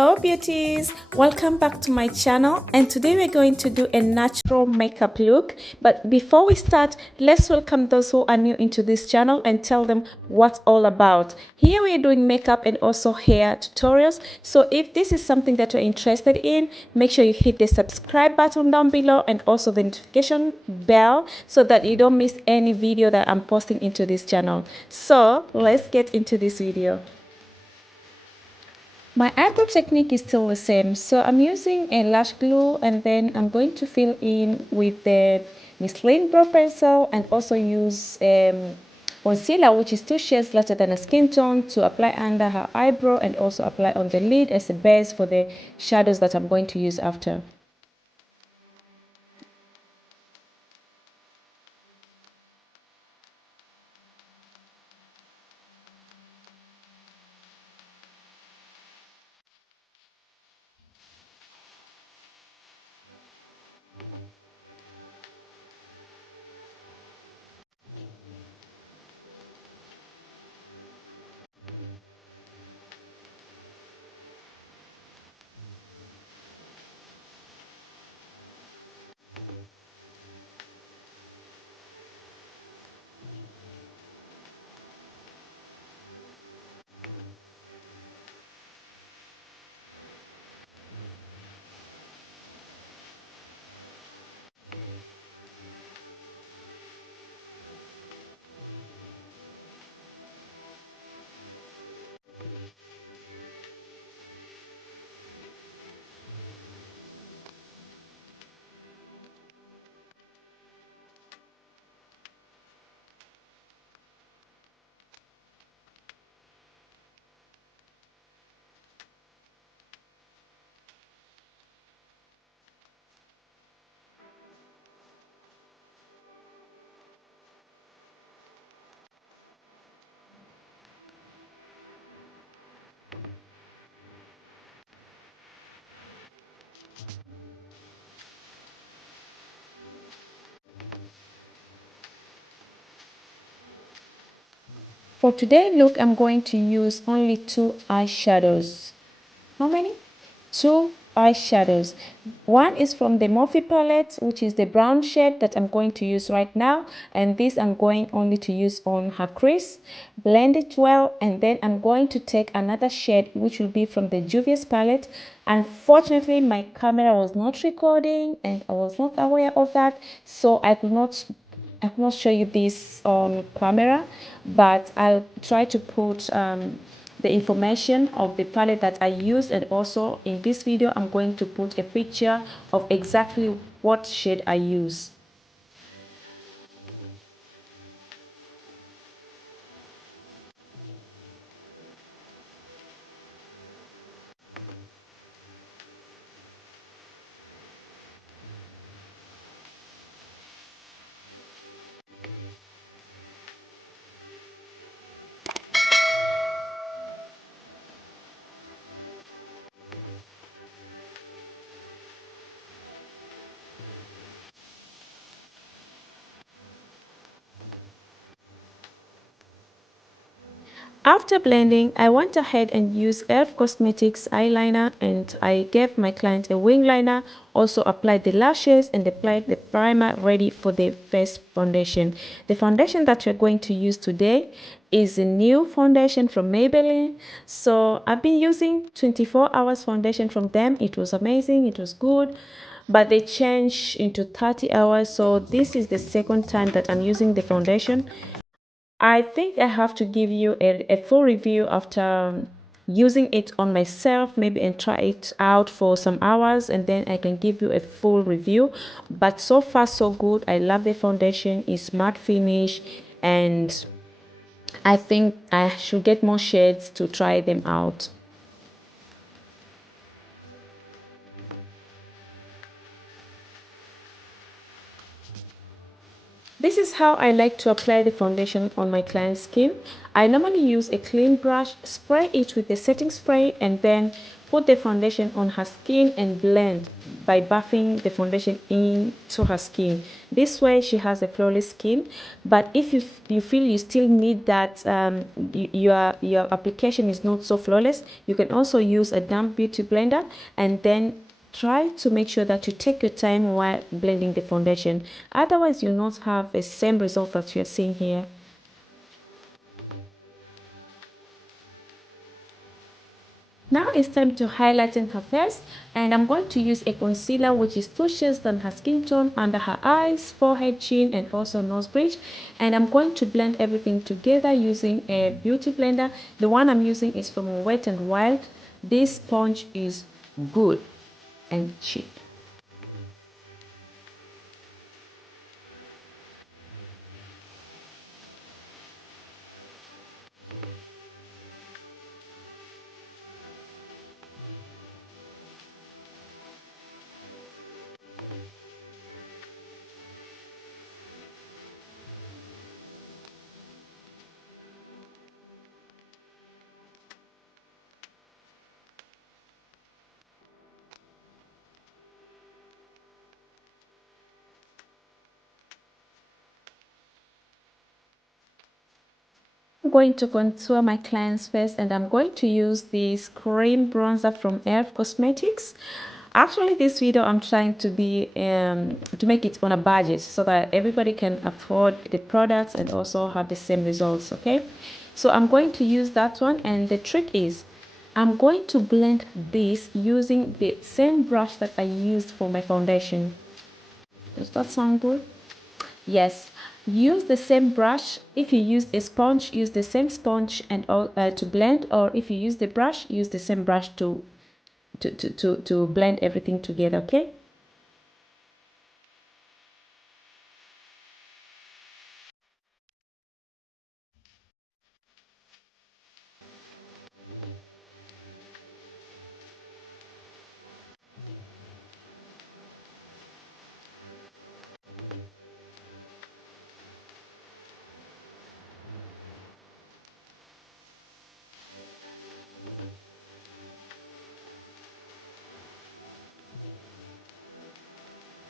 Hello beauties, welcome back to my channel, and today we're going to do a natural makeup look. But before we start, let's welcome those who are new into this channel and tell them what's all about. Here we are doing makeup and also hair tutorials, so if this is something that you're interested in, make sure you hit the subscribe button down below and also the notification bell so that you don't miss any video that I'm posting into this channel. So let's get into this video. My eyebrow technique is still the same, so I'm using a lash glue and then I'm going to fill in with the Misslyn brow pencil and also use concealer, which is 2 shades lighter than a skin tone, to apply under her eyebrow and also apply on the lid as a base for the shadows that I'm going to use after. For today's look, I'm going to use only 2 eyeshadows. How many? 2 eyeshadows. One is from the Morphe palette, which is the brown shade that I'm going to use right now, and this I'm going only to use on her crease. Blend it well, and then I'm going to take another shade which will be from the Juvia's palette. Unfortunately, my camera was not recording and I was not aware of that, so I could not show you this on camera, but I'll try to put the information of the palette that I used, and also in this video I'm going to put a picture of exactly what shade I use. After blending, I went ahead and used Elf Cosmetics eyeliner, and I gave my client a wing liner, also applied the lashes and applied the primer, ready for the first foundation. The foundation that we're going to use today is a new foundation from Maybelline. So I've been using 24 hours foundation from them. It was amazing, it was good, but they changed into 30 hours. So this is the second time that I'm using the foundation. I think I have to give you a full review after using it on myself, maybe, and try it out for some hours, and then I can give you a full review. But so far so good. I love the foundation. It's matte finish, and I think I should get more shades to try them out. This is how I like to apply the foundation on my client's skin. I normally use a clean brush, spray it with a setting spray, and then put the foundation on her skin and blend. by buffing the foundation into her skin. This way she has a flawless skin. But if you feel you still need that, your application is not so flawless, you can also use a damp beauty blender, and then try to make sure that you take your time while blending the foundation. Otherwise you'll not have the same result that you're seeing here. Now it's time to highlighten her face, and I'm going to use a concealer which is 2 shades than her skin tone under her eyes, forehead, chin, and also nose bridge. And I'm going to blend everything together using a beauty blender. The one I'm using is from Wet n Wild. This sponge is good and cheap. I'm going to contour my client's face, and I'm going to use this cream bronzer from Elf Cosmetics. Actually, this video I'm trying to make it on a budget so that everybody can afford the products and also have the same results. Okay, so I'm going to use that one, and the trick is I'm going to blend this using the same brush that I used for my foundation. Does that sound good? Yes, use the same brush. If you use a sponge, use the same sponge and to blend, or if you use the brush, use the same brush to blend everything together. Okay.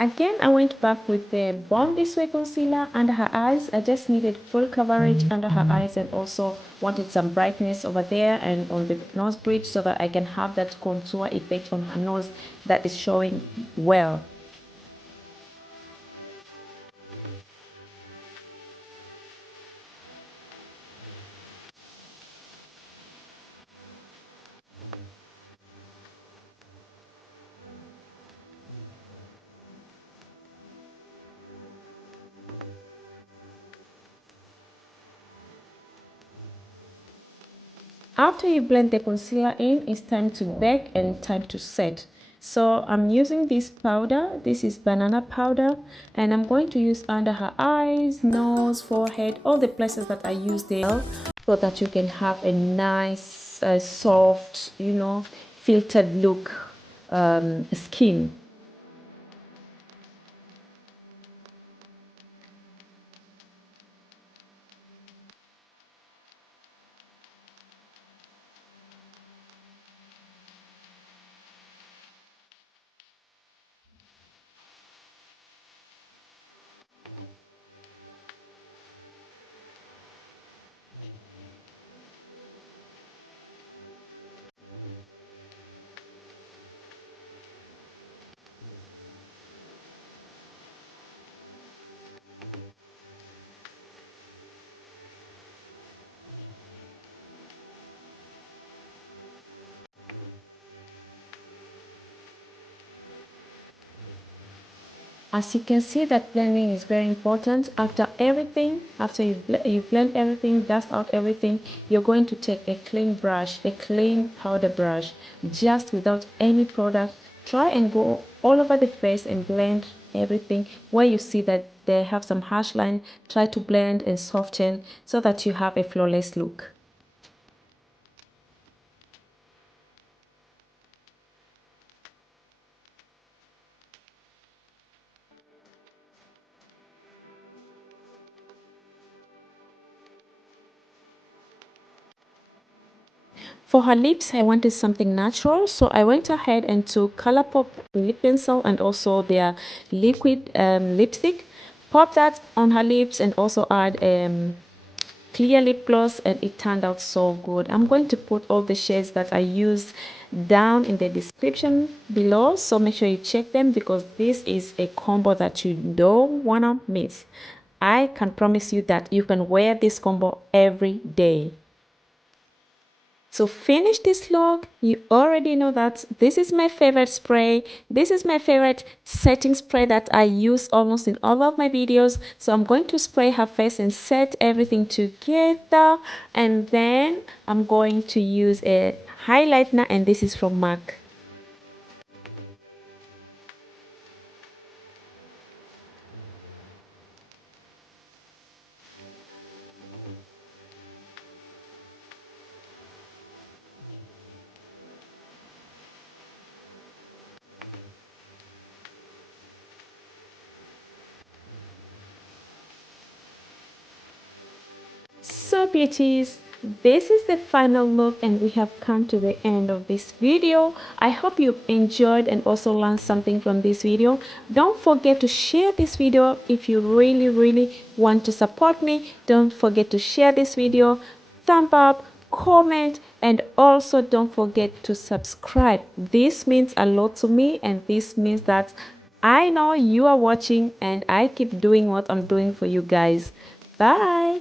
Again, I went back with the Born This Way concealer under her eyes. I just needed full coverage under her eyes, and also wanted some brightness over there and on the nose bridge so that I can have that contour effect on her nose that is showing well. After you blend the concealer in, it's time to bake and time to set. So I'm using this powder. This is banana powder, and I'm going to use under her eyes, nose, forehead, all the places that I used there, so that you can have a nice, soft, filtered look skin. As you can see, that blending is very important. After everything, after you blend everything, dust out everything, you're going to take a clean brush, a clean powder brush, just without any product. Try and go all over the face and blend everything. Where you see that they have some harsh line, try to blend and soften so that you have a flawless look. For her lips, I wanted something natural, so I went ahead and took Colourpop lip pencil and also their liquid lipstick. Pop that on her lips and also add clear lip gloss, and it turned out so good. I'm going to put all the shades that I used down in the description below, so make sure you check them because this is a combo that you don't wanna miss. I can promise you that you can wear this combo every day. To finish this look, you already know that this is my favorite spray. This is my favorite setting spray that I use almost in all of my videos. So I'm going to spray her face and set everything together. And then I'm going to use a highlighter, and this is from MAC. So beauties, this is the final look and we have come to the end of this video. I hope you enjoyed and also learned something from this video. Don't forget to share this video if you really want to support me. Don't forget to share this video, thumb up, comment, and also don't forget to subscribe. This means a lot to me, and this means that I know you are watching and I keep doing what I'm doing for you guys. Bye.